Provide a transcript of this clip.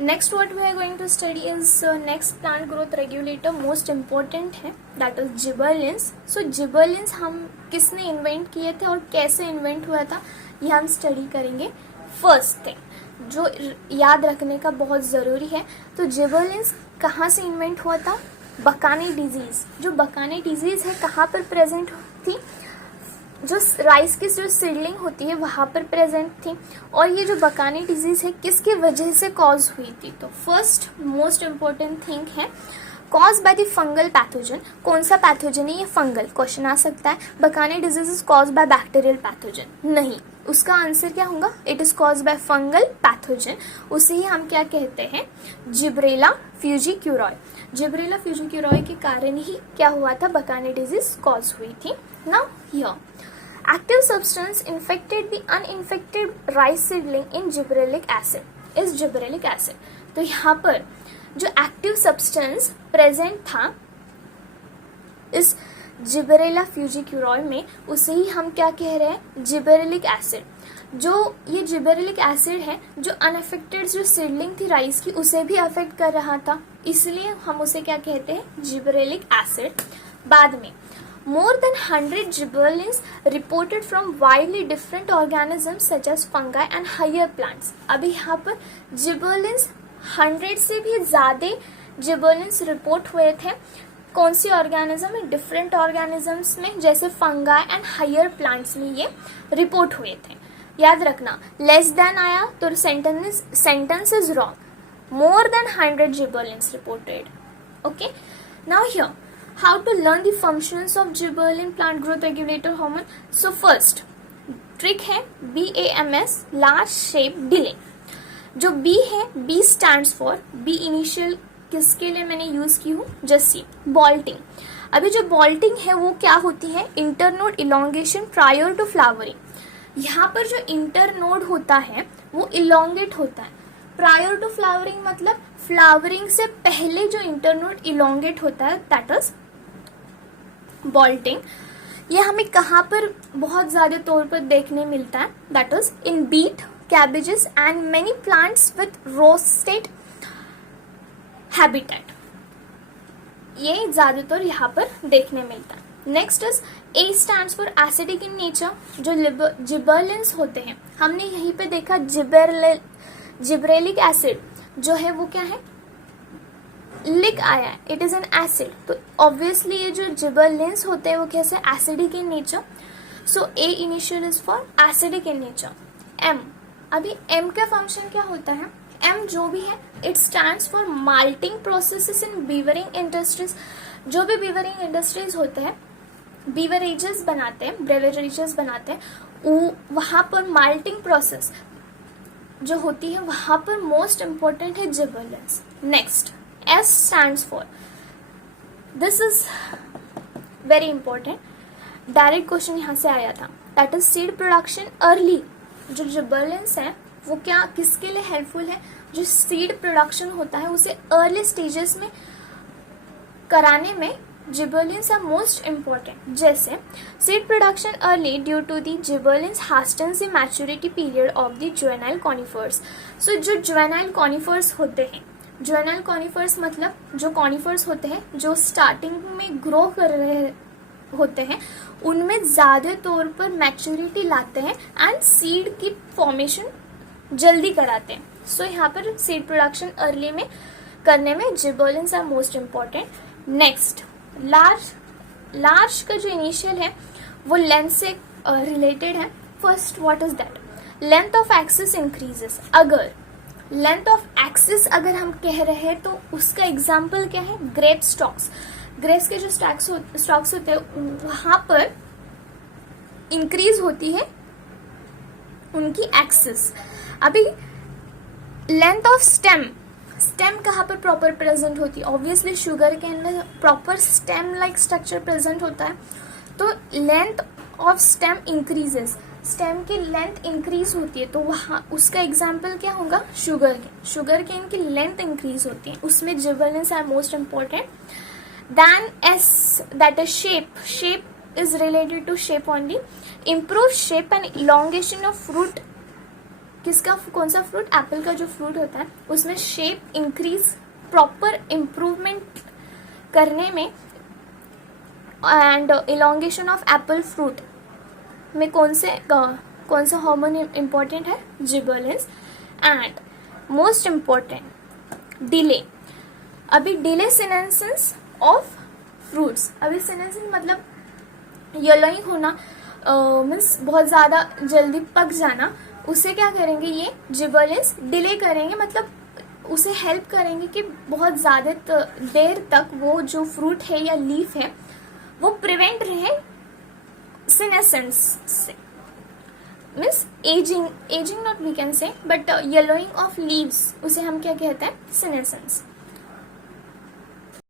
Next what we are going to study is next plant growth regulator, most important है, that is gibberellins. So gibberellins हम किसने invent किए थे और कैसे इन्वेंट हुआ था ये हम स्टडी करेंगे. फर्स्ट थिंग जो याद रखने का बहुत ज़रूरी है, तो जिबरलिंस कहाँ से इन्वेंट हुआ था? बकानी डिजीज़. जो बकानी डिजीज़ है कहाँ पर प्रेजेंट थी? जो राइस की जो सीडलिंग होती है वहाँ पर प्रेजेंट थी. और ये जो बकानी डिजीज़ है किसकी वजह से कॉज हुई थी? तो फर्स्ट मोस्ट इम्पॉर्टेंट थिंग है cause by the fungal pathogen. कौन सा पैथोजन है ये? फंगल. क्वेश्चन आ सकता है Bakani disease is cause by bacterial pathogen. नहीं, उसका आंसर क्या होगा? It is cause by fungal pathogen. उसे ही हम क्या कहते हैं? जिब्रेला फ्यूजिक्यूरॉय. जिब्रेला फ्यूजिक्यूरॉय के कारण ही क्या हुआ था? बकानी डिजीज कॉज हुई थी. Now here active substance infected the uninfected rice seedling in gibberellic acid is gibberellic acid. तो यहाँ पर जो एक्टिव सब्सटेंस प्रेजेंट था इस जिबरेला फ्यूजिक्यूरॉय में उसे ही हम क्या कह रहे हैं? Gibberellic acid. जो ये जिबरेलिक एसिड है जो अनअफेक्टेड जो सीडलिंग थी राइस की उसे भी अफेक्ट कर रहा था, इसलिए हम उसे क्या कहते हैं? Gibberellic acid. बाद में more than 100 gibberellins reported from widely different organisms such as fungi and higher plants. अभी यहाँ पर जिबरलिन्स 100 से भी ज़्यादा जिबरलिन्स रिपोर्ट हुए थे. कौन सी ऑर्गेनिज्म में? डिफरेंट ऑर्गेनिजम्स में, जैसे फंगाई एंड हायर प्लांट्स में ये रिपोर्ट हुए थे. याद रखना लेस देन आया तो sentence is wrong. More than 100 gibberellins reported. Okay, now here how to learn the functions of gibberellin plant growth regulator hormone. So first trick है BAMS, large shape delay. जो B है, B stands for, B initial किसके लिए मैंने use की हूँ? Just see bolting. अभी जो बॉल्टिंग है वो क्या होती है? Internode elongation prior to flowering. यहाँ पर जो इंटरनोड होता है वो इलोंगेट होता है. प्रायर टू फ्लावरिंग मतलब फ्लावरिंग से पहले जो इंटरनोड इलोंगेट होता है दैट इज बॉल्टिंग. ये हमें कहाँ पर बहुत ज्यादा तौर पर देखने मिलता है? That is in beet, cabbages and many plants with rosette habitat. ये ज्यादातर यहाँ पर देखने मिलता है. Next is A stands for acidic in nature. जो जिबरलिन्स होते हैं हमने यहीं पे देखा जिब्रेलिक एसिड जो है वो क्या है? लिक आया है, इट इज एन एसिड. तो ऑब्वियसली ये जो जिबरलिन्स होते हैं वो कैसे? Acidic in nature. So A initial is for acidic in nature. M, अभी एम का फंक्शन क्या होता है? एम जो भी है it stands for malting processes in brewing industries. जो भी बीवरिंग इंडस्ट्रीज होते हैं, बीवरेजेस बनाते हैं, ब्रेवरेजेस बनाते हैं, वहां पर माल्टिंग प्रोसेस जो होती है वहां पर मोस्ट इंपॉर्टेंट है gibberellins. Next S stands for, this is very important, direct question यहाँ से आया था. That is seed production early. जो जिबरलिन्स है वो क्या किसके लिए हेल्पफुल है? जो सीड प्रोडक्शन होता है उसे अर्ली स्टेजेस में कराने में जिबरलिन्स आर मोस्ट इम्पॉर्टेंट. जैसे seed production early due to the gibberellins hastens the maturity period of the juvenile conifers. So जो जुवेनाइल कॉनिफर्स होते हैं, जुवेनाइल कॉनिफर्स मतलब जो कॉनिफर्स होते हैं जो स्टार्टिंग में ग्रो कर रहे होते हैं उनमें ज्यादा तौर पर मैच्योरिटी लाते हैं एंड सीड की फॉर्मेशन जल्दी कराते हैं. सो यहाँ पर सीड प्रोडक्शन अर्ली में करने में gibberellins are most important. Next large का जो इनिशियल है वो लेंथ से रिलेटेड है. First what is that? Length of axis increases. अगर लेंथ ऑफ एक्सिस अगर हम कह रहे हैं तो उसका एग्जाम्पल क्या है? Grep stocks. ग्रेप्स के जो स्टॉक्स होते हैं वहां पर इंक्रीज होती है उनकी एक्सिस. अभी लेंथ ऑफ स्टेम कहाँ पर प्रॉपर प्रेजेंट होती है? ऑब्वियसली शुगर केन में proper stem like structure present होता है. तो length of stem increases, stem की लेंथ इंक्रीज होती है तो वहाँ उसका एग्जाम्पल क्या होगा? शुगर केन की लेंथ इंक्रीज होती है, उसमें gibberellins are most important. Then S that is shape is related to shape only. Improve shape and elongation of fruit किसका, कौन सा फ्रूट, एप्पल का जो फ्रूट होता है उसमें शेप इंक्रीज, प्रॉपर इम्प्रूवमेंट करने में and elongation of Apple fruit में कौन सा हार्मोन इम्पॉर्टेंट है, gibberellins. And most important delay, अभी डिले सीनेसेंस ऑफ फ्रूट्स, अभी सीनेसेंस मतलब येलोइंग होना, मीन्स बहुत ज़्यादा जल्दी पक जाना, उसे क्या करेंगे ये जिबरेलिन्स डिले करेंगे, मतलब उसे हेल्प करेंगे कि बहुत ज़्यादा देर तक वो जो फ्रूट है या लीफ है वो प्रिवेंट रहे सीनेसेंस से, means ageing not we can say, but yellowing of leaves, उसे हम क्या कहते हैं, सीनेसेंस।